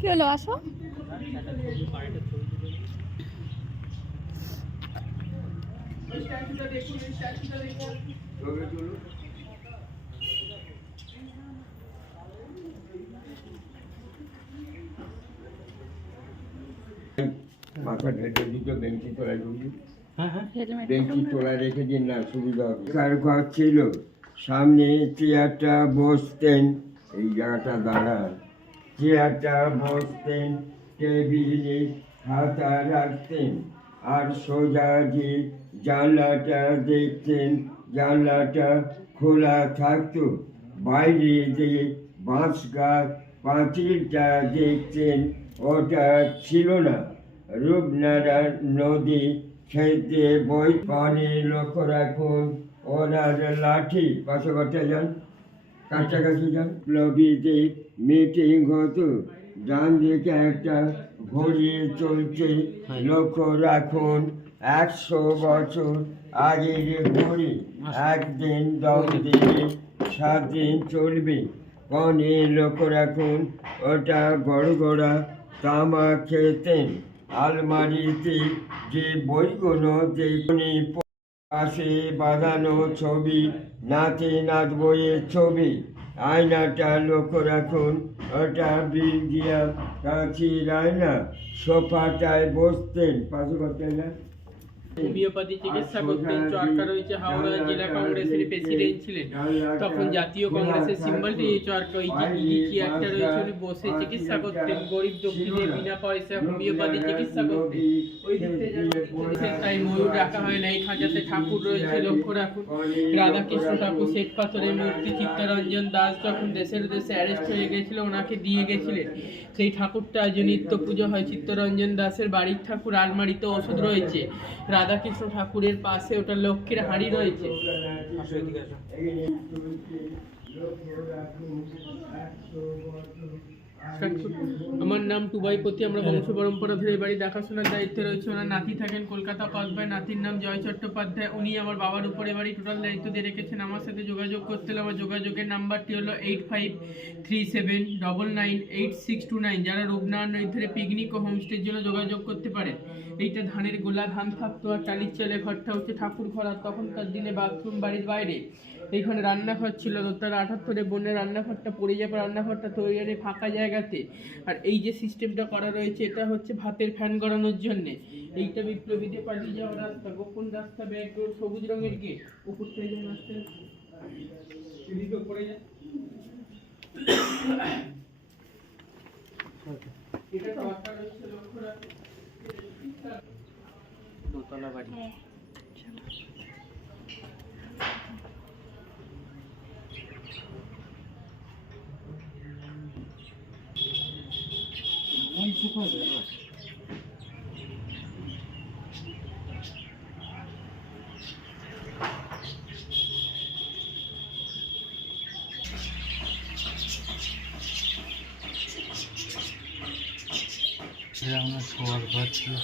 কি হলো, আসো। মাথা ঢেকে দিত, বেঞ্চি তোলায় ঢুকি, বেঞ্চি তোলায় রেখে দিন না, সুবিধা হবে। কার ঘর ছিল, সামনে চেয়ারটা বসতেন, এই জায়গাটা দাঁড়ান, চেয়ারটা বসতেন, টেবিলে খাতা রাখতেন, আর সোজা যে জানলাটা দেখতেন, জানলাটা খোলা থাকতো, বাইরে যে বাঁশ গাছ পাঁচিলটা দেখতেন, ওটা ছিল না। রূপনারায়ণ নদী খেতে বই পানি লক্ষ্য রাখুন, ওনার লাঠি পাশে করতে যান, কাছাকাছি যান। লবিতে মিটিং হতো, ডান দিকে একটা ঘড়ি চলছে, লক্ষ্য রাখুন 100 বছর আগের ঘড়ি, একদিন 10 দিনে 7 দিন চলবে। কনে লক্ষ্য রাখুন, ওটা বড় গোড়া তামা খেতেন। আলমারিতে যে বইগুলো দেখুনি, পাশে বাঁধানো ছবি, নাচে নাচ বইয়ের ছবি। আয়নাটা লক্ষ্য রাখুন, ওটা বিলজিয়াম কাঁচির আয়না। সোফাটায় বসতেন, পাশে করতেন না। হোমিওপ্যাথি চিকিৎসা করতেন। চরকা রয়েছে, হাওড়া জেলা কংগ্রেসের প্রেসিডেন্ট ছিলেন। তখন জাতীয় কংগ্রেসের সিম্বলটি এই চরকা, ওই যে চেয়ারটা রয়েছে, উনি বসে চিকিৎসা করতেন। গরিব দুঃখীদের বিনা পয়সা হোমিওপ্যাথি চিকিৎসা করতেন। ওই তাই ময়ূর রাখা হয় না। এই খাঁচাতে ঠাকুর রয়েছে, লক্ষ্য রাখুন। রাধাকৃষ্ণ ঠাকুর, শ্বেত পাথরের মূর্তি। চিত্তরঞ্জন দাস যখন দেশের দেশে অ্যারেস্ট হয়ে গেছিল, ওনাকে দিয়ে গেছিলেন। সেই ঠাকুরটা আজ নিত্য পুজো হয়। চিত্তরঞ্জন দাসের বাড়ির ঠাকুর, আলমারিতে ওষুধ রয়েছে। রাধাকৃষ্ণ ঠাকুরের পাশে ওটা লক্ষ্মীর হাঁড়ি রয়েছে। আমার নাম টুবাইপতি। আমরা বংশ পরম্পরা ধরে বাড়ি দেখাশোনার দায়িত্বে রয়েছে। ওনার নাতি থাকেন কলকাতা কসবায়, নাতির নাম জয় চট্টোপাধ্যায়। উনি আমার বাবার উপরে বাড়ি টোটাল দায়িত্ব দিয়ে রেখেছেন। আমার সাথে যোগাযোগ করতে হলে আমার যোগাযোগের নাম্বারটি হলো 8537998629। যারা রূপনারায়ণ নদী ধরে পিকনিক ও হোমস্টের জন্য যোগাযোগ করতে পারেন। এইটা ধানের গোলা, ধান থাকতো, আর টালির চালের ঘরটা হচ্ছে ঠাকুর ঘর। আর তখনকার দিনে বাথরুম বাড়ির বাইরে। এইখানে রান্নাঘর ছিল, 1978-এ বন্যের রান্নাঘরটা পড়ে যাবে, রান্নাঘরটা তৈরি হয় ফাঁকা জায়গাতে। আর এই যে সিস্টেমটা করা রয়েছে, এটা হচ্ছে ভাতের ফ্যান করানোর জন্যে। এইটা বিপ্লবীদের পালিয়ে যাওয়ার রাস্তা, গোপন রাস্তা, ব্যাক রোড, সবুজ রঙের গেট। উপর থেকে যখন আসতে এদিকে পড়ে যায়। এটা দরকার হচ্ছে, লক্ষ্য রাখুন, দোতলা বাড়ি। আমার শোয়ার ঘর ছিল।